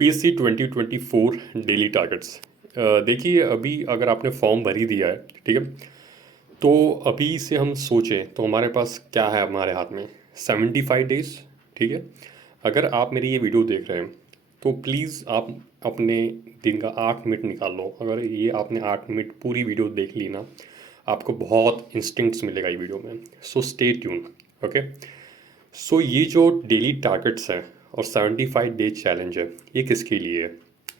PSC 2024 daily targets. देखिए, अभी अगर आपने फॉर्म भर ही दिया है, ठीक है, तो अभी से हम सोचें तो हमारे पास क्या है हमारे हाथ में 75 डेज। ठीक है, अगर आप मेरी ये वीडियो देख रहे हैं तो प्लीज़ आप अपने दिन का 8 मिनट निकाल लो। अगर ये आपने 8 मिनट पूरी वीडियो देख ली ना, आपको बहुत इंस्टिंक्ट्स मिलेगा ये वीडियो में। So stay tune. ओके, सो ये जो डेली टारगेट्स हैं और 75 डे चैलेंज है, ये किसके लिए है?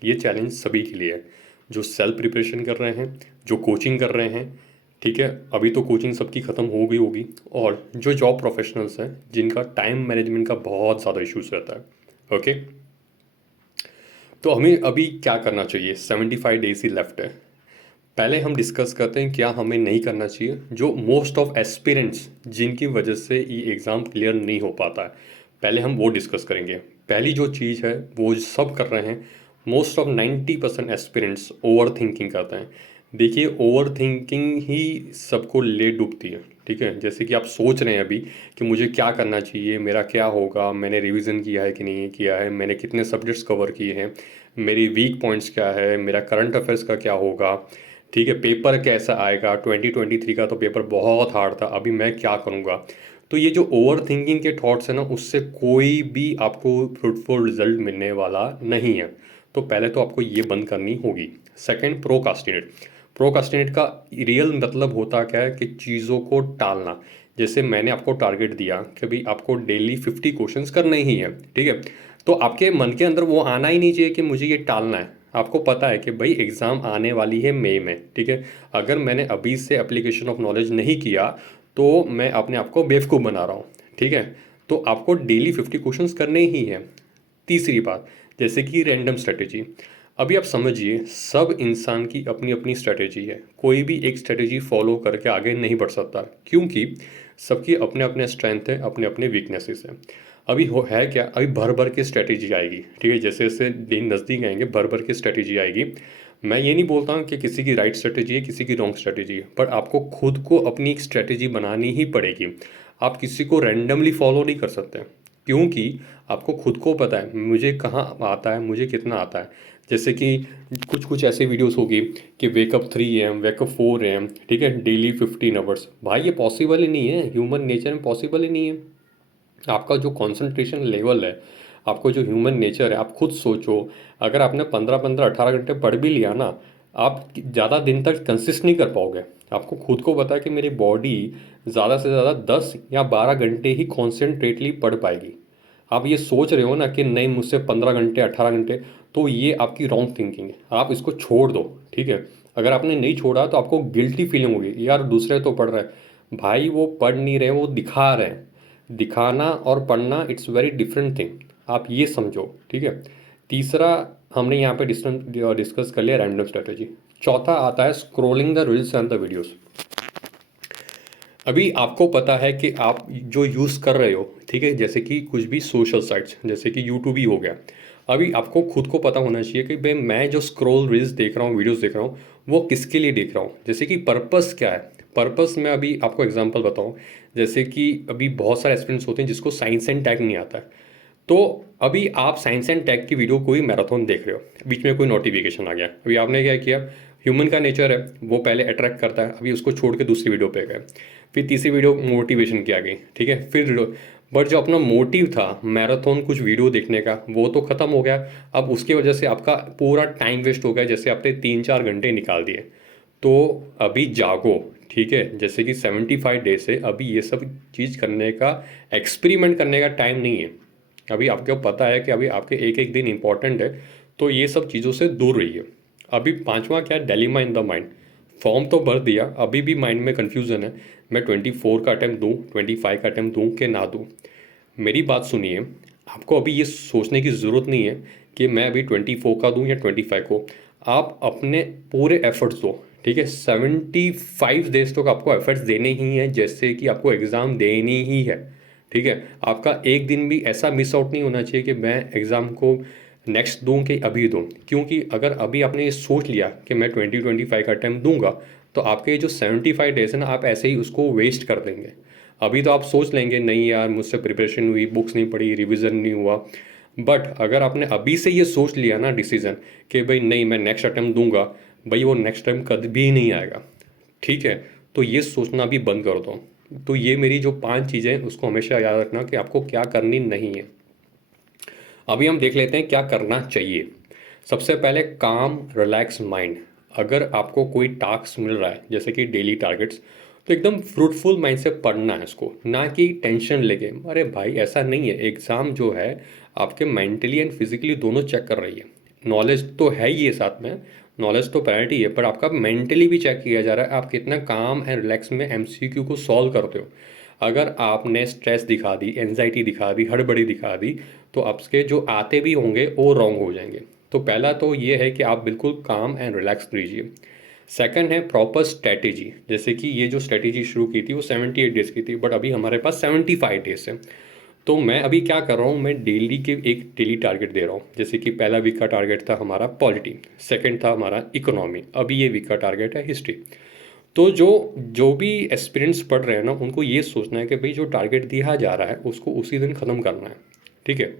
ये चैलेंज सभी के लिए है जो सेल्फ प्रिपरेशन कर रहे हैं, जो कोचिंग कर रहे हैं। ठीक है, अभी तो कोचिंग सबकी ख़त्म हो गई होगी, और जो जॉब प्रोफेशनल्स हैं जिनका टाइम मैनेजमेंट का बहुत ज़्यादा इश्यूज रहता है। ओके, तो हमें अभी क्या करना चाहिए? 75 डेज ही लेफ्ट है। पहले हम डिस्कस करते हैं क्या हमें नहीं करना चाहिए, जो मोस्ट ऑफ एस्पिरेंट्स जिनकी वजह से ये एग्ज़ाम क्लियर नहीं हो पाता है। पहले हम वो डिस्कस करेंगे। पहली जो चीज़ है वो सब कर रहे हैं, most of 90% aspirants over thinking करते हैं। देखिए, ओवर थिंकिंग ही सबको ले डूबती है। ठीक है, जैसे कि आप सोच रहे हैं अभी कि मुझे क्या करना चाहिए, मेरा क्या होगा, मैंने रिवीजन किया है कि नहीं किया है, मैंने कितने सब्जेक्ट्स कवर किए हैं, मेरी वीक पॉइंट्स क्या है, मेरा करंट अफेयर्स का क्या होगा। ठीक है, पेपर कैसा आएगा, 2023 का तो पेपर बहुत हार्ड था, अभी मैं क्या करूँगा। तो ये जो ओवर थिंकिंग के थॉट्स हैं ना, उससे कोई भी आपको फ्रूटफुल रिजल्ट मिलने वाला नहीं है। तो पहले तो आपको ये बंद करनी होगी। Second, procrastinate. प्रोकास्टिनेट का रियल मतलब होता क्या है कि चीज़ों को टालना। जैसे मैंने आपको टारगेट दिया कि भाई आपको डेली 50 क्वेश्चंस करने ही है, ठीक है, तो आपके मन के अंदर वो आना ही नहीं चाहिए कि मुझे ये टालना है। आपको पता है कि भाई एग्ज़ाम आने वाली है मई में, ठीक है, अगर मैंने अभी से एप्लीकेशन ऑफ नॉलेज नहीं किया तो मैं अपने आप को बेवकूफ़ बना रहा हूँ। ठीक है, तो आपको डेली 50 क्वेश्चंस करने ही हैं। तीसरी बात, जैसे कि रैंडम स्ट्रेटेजी। अभी आप समझिए, सब इंसान की अपनी अपनी स्ट्रेटेजी है, कोई भी एक स्ट्रेटेजी फॉलो करके आगे नहीं बढ़ सकता, क्योंकि सबकी अपने अपने स्ट्रेंथ है, अपने अपने वीकनेसेस हैं। अभी हो है क्या, अभी भर भर के स्ट्रेटेजी आएगी। ठीक है, जैसे जैसे दिन नज़दीक आएंगे भर भर के स्ट्रेटेजी आएगी। मैं ये नहीं बोलता हूँ कि किसी की राइट स्ट्रेटेजी है, किसी की रॉन्ग स्ट्रेटेजी है, पर आपको खुद को अपनी एक स्ट्रेटेजी बनानी ही पड़ेगी। आप किसी को रैंडमली फॉलो नहीं कर सकते, क्योंकि आपको खुद को पता है मुझे कहाँ आता है, मुझे कितना आता है। जैसे कि कुछ कुछ ऐसे वीडियोस होगी कि वेकअप 3 AM, वेकअप 4 AM, ठीक है, डेली 15 आवर्स। भाई ये पॉसिबल ही नहीं है, ह्यूमन नेचर में पॉसिबल ही नहीं है। आपका जो कंसंट्रेशन लेवल है, आपको जो ह्यूमन नेचर है, आप खुद सोचो। अगर आपने 15-15 18 घंटे पढ़ भी लिया ना, आप ज़्यादा दिन तक कंसिस्ट नहीं कर पाओगे। आपको खुद को पता है कि मेरी बॉडी ज़्यादा से ज़्यादा 10 या 12 घंटे ही कॉन्सेंट्रेटली पढ़ पाएगी। आप ये सोच रहे हो ना कि नहीं मुझसे 15 घंटे 18 घंटे, तो ये आपकी रॉन्ग थिंकिंग है, आप इसको छोड़ दो। ठीक है, अगर आपने नहीं छोड़ा तो आपको गिल्टी फीलिंग होगी, यार दूसरे तो पढ़ रहे हैं। भाई वो पढ़ नहीं रहे, वो दिखा रहे हैं। दिखाना और पढ़ना इट्स वेरी डिफरेंट थिंग, आप ये समझो। ठीक है, तीसरा हमने यहाँ पे डिस्कस कर लिया रैंडम स्ट्रेटेजी। चौथा आता है scrolling the reels and the videos. अभी आपको पता है कि आप जो यूज़ कर रहे हो, ठीक है, जैसे कि कुछ भी सोशल साइट्स जैसे कि यूट्यूब ही हो गया। अभी आपको खुद को पता होना चाहिए कि भाई मैं जो स्क्रॉल रील्स देख रहा हूँ, वीडियोस देख रहा हूँ, वो किसके लिए देख रहा हूँ, जैसे कि पर्पस क्या है। पर्पस में अभी आपको एग्जांपल बताऊँ, जैसे कि अभी बहुत सारे स्टूडेंट्स होते हैं जिसको साइंस एंड टेक नहीं आता है। तो अभी आप साइंस एंड टेक की वीडियो कोई मैराथन देख रहे हो, बीच में कोई नोटिफिकेशन आ गया, अभी आपने क्या किया, ह्यूमन का नेचर है वो पहले अट्रैक्ट करता है, अभी उसको छोड़ के दूसरी वीडियो पे गए, फिर तीसरी वीडियो मोटिवेशन की आ गई, ठीक है, फिर बट जो अपना मोटिव था मैराथन कुछ वीडियो देखने का, वो तो ख़त्म हो गया। अब उसकी वजह से आपका पूरा टाइम वेस्ट हो गया, जैसे आपने 3-4 घंटे निकाल दिए। तो अभी जागो। ठीक है, जैसे कि 75 डे से अभी ये सब चीज़ करने का, एक्सपेरिमेंट करने का टाइम नहीं है। अभी आपको पता है कि अभी आपके एक एक दिन इंपॉर्टेंट है, तो ये सब चीज़ों से दूर रहिए। अभी पांचवा क्या है, डेलीमा इन द माइंड। फॉर्म तो भर दिया, अभी भी माइंड में कन्फ्यूज़न है, मैं 24 का अटैम्प्ट दूँ, 25 का अटैम्प्ट दूँ कि ना दूँ। मेरी बात सुनिए, आपको अभी ये सोचने की ज़रूरत नहीं है कि मैं अभी 24 का दूँ या 25 को। आप अपने पूरे एफर्ट्स दो। ठीक है, 75 डेज तक आपको एफर्ट्स देने ही हैं, जैसे कि आपको एग्ज़ाम देनी ही है। ठीक है, आपका एक दिन भी ऐसा मिस आउट नहीं होना चाहिए कि मैं एग्ज़ाम को नेक्स्ट दूं कि अभी दूं, क्योंकि अगर अभी आपने ये सोच लिया कि मैं 2025 का अटैम्प्ट दूंगा, तो आपके ये जो 75 डेज है ना, आप ऐसे ही उसको वेस्ट कर देंगे। अभी तो आप सोच लेंगे नहीं यार मुझसे प्रिपरेशन हुई, बुक्स नहीं पढ़ी, रिविज़न नहीं हुआ, बट अगर आपने अभी से ये सोच लिया ना डिसीजन कि भाई नहीं मैं नेक्स्ट अटेम्प्ट दूंगा, भाई वो नेक्स्ट टाइम कभी भी नहीं आएगा। ठीक है, तो ये सोचना भी बंद कर दो। तो ये मेरी जो 5 चीज़ें हैं उसको हमेशा याद रखना कि आपको क्या करनी नहीं है। अभी हम देख लेते हैं क्या करना चाहिए। सबसे पहले काम रिलैक्स माइंड। अगर आपको कोई टास्क मिल रहा है जैसे कि डेली टारगेट्स, तो एकदम फ्रूटफुल माइंड से पढ़ना है इसको, ना कि टेंशन लेके। अरे भाई ऐसा नहीं है, एग्ज़ाम जो है आपके मेंटली एंड फिजिकली दोनों चेक कर रही है। नॉलेज तो है ही है साथ में, नॉलेज तो प्रायोरिटी है, पर आपका मेंटली भी चेक किया जा रहा है आप कितना काम एंड रिलैक्स में एमसीक्यू को सॉल्व करते हो। अगर आपने स्ट्रेस दिखा दी, एनजाइटी दिखा दी, हड़बड़ी दिखा दी, तो आपके जो आते भी होंगे वो रॉन्ग हो जाएंगे। तो पहला तो ये है कि आप बिल्कुल काम एंड रिलैक्स रहिए। सेकंड है प्रॉपर स्ट्रैटेजी। जैसे कि ये जो स्ट्रैटेजी शुरू की थी वो 78 डेज़ की थी, बट अभी हमारे पास 75 डेज़ है। तो मैं अभी क्या कर रहा हूँ, मैं डेली के एक डेली टारगेट दे रहा हूँ। जैसे कि पहला वीक का टारगेट था हमारा पॉलिटी, सेकंड था हमारा इकोनॉमी, अभी ये वीक का टारगेट है हिस्ट्री। तो जो जो भी एस्पिरेंट्स पढ़ रहे हैं ना, उनको ये सोचना है कि भाई जो टारगेट दिया जा रहा है उसको उसी दिन ख़त्म करना है। ठीक है।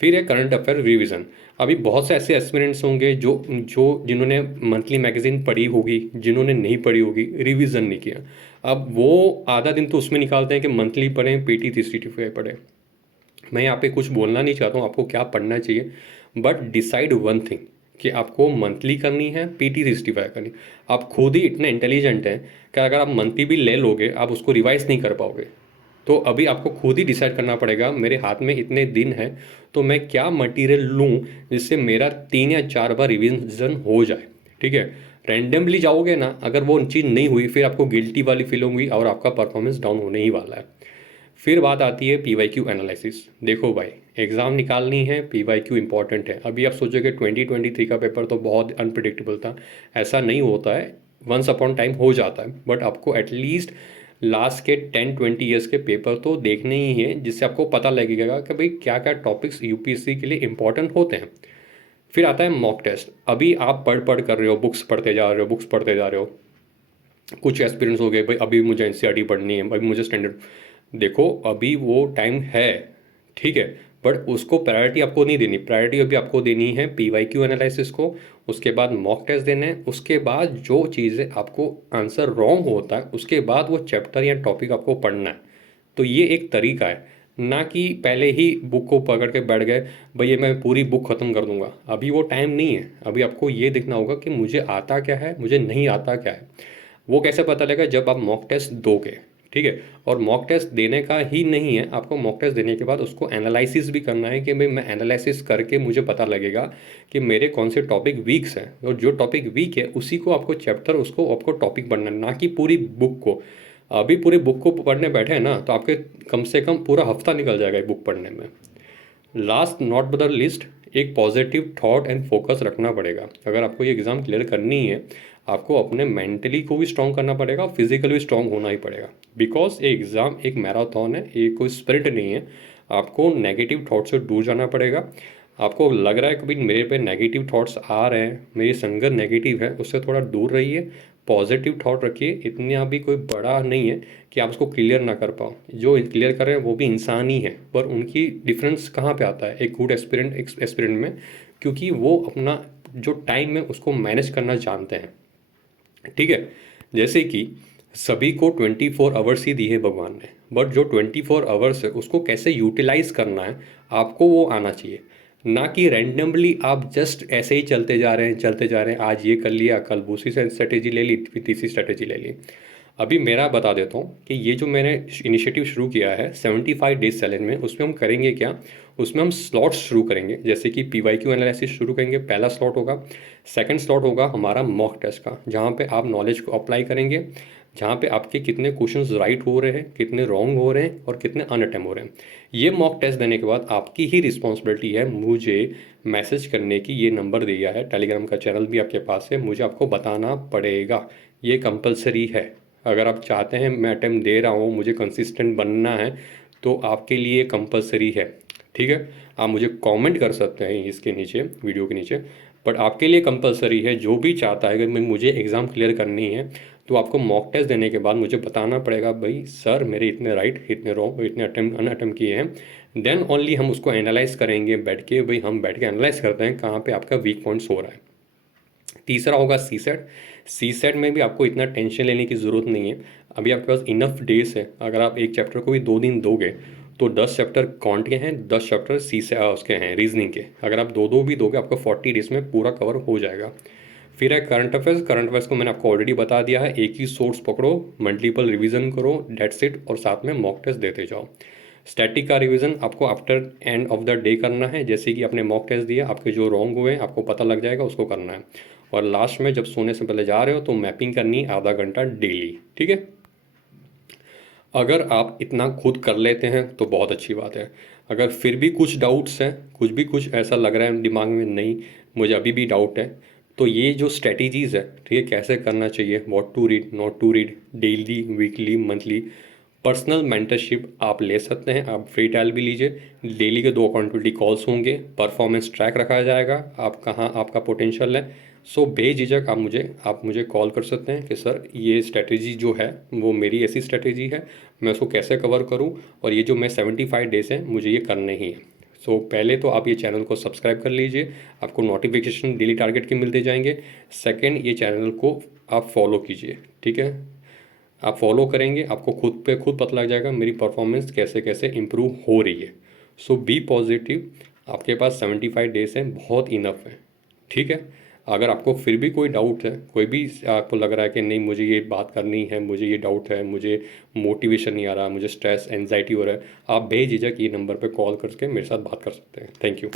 फिर है करंट अफेयर रिवीजन। अभी बहुत से ऐसे एस्पिरेंट्स होंगे जो जो जिन्होंने मंथली मैगजीन पढ़ी होगी, जिन्होंने नहीं पढ़ी होगी, रिवीजन नहीं किया। अब वो आधा दिन तो उसमें निकालते हैं कि मंथली पढ़ें, पीटी 365 पढ़ें। मैं यहाँ पे कुछ बोलना नहीं चाहता हूँ आपको क्या पढ़ना चाहिए, बट डिसाइड वन थिंग कि आपको मंथली करनी है, पीटी 365 करनी। आप खुद ही इतने इंटेलिजेंट हैं कि अगर आप मंथली भी ले लोगे आप उसको रिवाइज नहीं कर पाओगे। तो अभी आपको खुद ही डिसाइड करना पड़ेगा, मेरे हाथ में इतने दिन है तो मैं क्या मटेरियल लूँ जिससे मेरा 3 या 4 बार रिवीजन हो जाए। ठीक है। रैंडमली जाओगे ना, अगर वो चीज़ नहीं हुई फिर आपको गिल्टी वाली फील होगी और आपका परफॉर्मेंस डाउन होने ही वाला है। फिर बात आती है पीवाईक्यू एनालिसिस। देखो भाई, एग्ज़ाम निकालनी है, पीवाईक्यू इंपॉर्टेंट है। अभी आप सोचोगे 2023 का पेपर तो बहुत अनप्रिडिक्टेबल था, ऐसा नहीं होता है। वंस अपॉन टाइम हो जाता है, बट आपको एटलीस्ट लास्ट के 10-20 ईयर्स के पेपर तो देखने ही है, जिससे आपको पता लगेगा कि भाई क्या क्या टॉपिक्स यूपीएससी के लिए इंपॉर्टेंट होते हैं। फिर आता है मॉक टेस्ट। अभी आप पढ़ कर रहे हो, बुक्स पढ़ते जा रहे हो, बुक्स पढ़ते जा रहे हो। कुछ एक्सपीरियंस हो गए भाई अभी मुझे एनसीईआरटी पढ़नी है, अभी मुझे स्टैंडर्ड। देखो अभी वो टाइम है, ठीक है, बट उसको प्रायोरिटी आपको नहीं देनी। प्रायोरिटी अभी आपको देनी है पीवाईक्यू एनालिसिस को, उसके बाद मॉक टेस्ट देने हैं, उसके बाद जो चीज़ें आपको आंसर रॉन्ग होता है उसके बाद वो चैप्टर या टॉपिक आपको पढ़ना है। तो ये एक तरीका है, ना कि पहले ही बुक को पकड़ के बैठ गए भाई ये मैं पूरी बुक ख़त्म कर दूंगा। अभी वो टाइम नहीं है। अभी आपको ये देखना होगा कि मुझे आता क्या है, मुझे नहीं आता क्या है। वो कैसे पता लगेगा, जब आप मॉक टेस्ट दोगे। ठीक है। और मॉक टेस्ट देने का ही नहीं है, आपको मॉक टेस्ट देने के बाद उसको एनालिसिस भी करना है कि भाई मैं एनालिसिस करके मुझे पता लगेगा कि मेरे कौन से टॉपिक वीक्स हैं, और जो टॉपिक वीक है उसी को आपको चैप्टर, उसको आपको टॉपिक पढ़ना है, ना कि पूरी बुक को। अभी पूरी बुक को पढ़ने बैठे हैं ना तो आपके कम से कम पूरा हफ्ता निकल जाएगा एक बुक पढ़ने में। Last not but the list, एक पॉजिटिव थॉट एंड फोकस रखना पड़ेगा। अगर आपको ये एग्ज़ाम क्लियर करनी है, आपको अपने मेंटली को भी स्ट्रॉन्ग करना पड़ेगा और फिजिकली भी स्ट्रॉन्ग होना ही पड़ेगा। बिकॉज ये एग्ज़ाम एक मैराथन है, ये कोई स्प्रिंट नहीं है। आपको नेगेटिव थॉट से दूर जाना पड़ेगा। आपको लग रहा है कि भाई मेरे पे नेगेटिव थॉट्स आ रहे हैं, मेरी संगत नेगेटिव है, उससे थोड़ा दूर रहिए, पॉजिटिव थॉट रखिए। इतना भी कोई बड़ा नहीं है कि आप उसको क्लियर ना कर पाओ। जो क्लियर कर रहे हैं वो भी इंसान ही है, पर उनकी डिफरेंस कहाँ पे आता है एक गुड एस्पिरेंट में, क्योंकि वो अपना जो टाइम है उसको मैनेज करना जानते हैं। ठीक है। जैसे कि सभी को 24 आवर्स ही दी है भगवान ने, बट जो 24 आवर्स है उसको कैसे यूटिलाइज करना है आपको वो आना चाहिए। ना कि रैंडमली आप जस्ट ऐसे ही चलते जा रहे हैं, चलते जा रहे हैं, आज ये कर लिया, कल दूसरी स्ट्रेटेजी ले ली, फिर तीसरी स्ट्रेटेजी ले ली। अभी मेरा बता देता हूँ कि ये जो मैंने इनिशिएटिव शुरू किया है 75 डेज चैलेंज में, उसमें हम करेंगे क्या। उसमें हम स्लॉट्स शुरू करेंगे, जैसे कि पीवाईक्यू एनालिसिस शुरू करेंगे, पहला स्लॉट होगा। सेकंड स्लॉट होगा हमारा मॉक टेस्ट का, जहाँ पे आप नॉलेज को अप्लाई करेंगे, जहाँ पे आपके कितने क्वेश्चंस राइट हो रहे हैं, कितने रॉन्ग हो रहे हैं और कितने अनअटेम्प्ट हो रहे हैं। ये मॉक टेस्ट देने के बाद आपकी ही रिस्पॉन्सिबिलिटी है मुझे मैसेज करने की। ये नंबर दिया है, टेलीग्राम का चैनल भी आपके पास है, मुझे आपको बताना पड़ेगा। ये कंपलसरी है। अगर आप चाहते हैं मैं अटेम्प्ट दे रहा हूँ, मुझे कंसिस्टेंट बनना है, तो आपके लिए कंपलसरी है। ठीक है। आप मुझे कमेंट कर सकते हैं इसके नीचे, वीडियो के नीचे, बट आपके लिए कंपलसरी है। जो भी चाहता है अगर मैं मुझे एग्ज़ाम क्लियर करनी है तो आपको मॉक टेस्ट देने के बाद मुझे बताना पड़ेगा भाई सर मेरे इतने राइट, इतने रॉन्ग, इतने अटेम्प्ट अनअटेम्प्ट किए हैं, देन ओनली हम उसको एनालाइज करेंगे बैठ के, भाई हम बैठ के एनालाइज करते हैं कहाँ पे आपका वीक पॉइंट्स हो रहा है। तीसरा होगा सी सेट। सी सेट में भी आपको इतना टेंशन लेने की ज़रूरत नहीं है, अभी आपके पास इनफ डेज है। अगर आप एक चैप्टर को भी 2 दिन दोगे तो 10 चैप्टर कॉन्ट के हैं, 10 चैप्टर सी से उसके हैं रीजनिंग के। अगर आप 2 भी दोगे आपको 40 डेज में पूरा कवर हो जाएगा। फिर है करंट अफेयर्स। करंट अफेयर्स को मैंने आपको ऑलरेडी बता दिया है, एक ही सोर्स पकड़ो, मल्टीपल रिवीजन करो, डेट्स इट, और साथ में मॉक टेस्ट देते जाओ। स्टैटिक का रिवीजन आपको after end of the day करना है, जैसे कि आपने मॉक टेस्ट दिया, आपके जो रॉन्ग हुए आपको पता लग जाएगा, उसको करना है। और लास्ट में जब सोने से पहले जा रहे हो तो मैपिंग करनी आधा घंटा डेली, ठीक है। अगर आप इतना खुद कर लेते हैं तो बहुत अच्छी बात है। अगर फिर भी कुछ डाउट्स हैं, कुछ ऐसा लग रहा है दिमाग में नहीं मुझे अभी भी डाउट है, तो ये जो स्ट्रेटजीज़ है, ठीक है, कैसे करना चाहिए, what to read, not to read, daily, weekly, monthly, personal mentorship आप ले सकते हैं। आप फ्री ट्रायल भी लीजिए। डेली के 2 अकाउंटेबिलिटी कॉल्स होंगे, परफॉर्मेंस ट्रैक रखा जाएगा, आप कहाँ आपका पोटेंशियल है। सो बेझिझक आप मुझे कॉल कर सकते हैं कि सर ये स्ट्रेटजी जो है वो मेरी ऐसी स्ट्रेटजी है, मैं उसको कैसे कवर करूं, और ये जो मैं 75 डेज हैं मुझे ये करने ही है। सो पहले तो आप ये चैनल को सब्सक्राइब कर लीजिए, आपको नोटिफिकेशन डेली टारगेट के मिलते जाएंगे। सेकंड, ये चैनल को आप फॉलो कीजिए, ठीक है। आप फॉलो करेंगे आपको खुद पे खुद पता लग जाएगा मेरी परफॉर्मेंस कैसे कैसे इम्प्रूव हो रही है। सो बी पॉजिटिव, आपके पास 75 डेज हैं, बहुत इनफ है, ठीक है। अगर आपको फिर भी कोई डाउट है, कोई भी आपको लग रहा है कि नहीं मुझे ये बात करनी है, मुझे ये डाउट है, मुझे मोटिवेशन नहीं आ रहा, मुझे स्ट्रेस एंजाइटी हो रहा है, आप बेझिझक ये नंबर पे कॉल करके मेरे साथ बात कर सकते हैं। Thank you.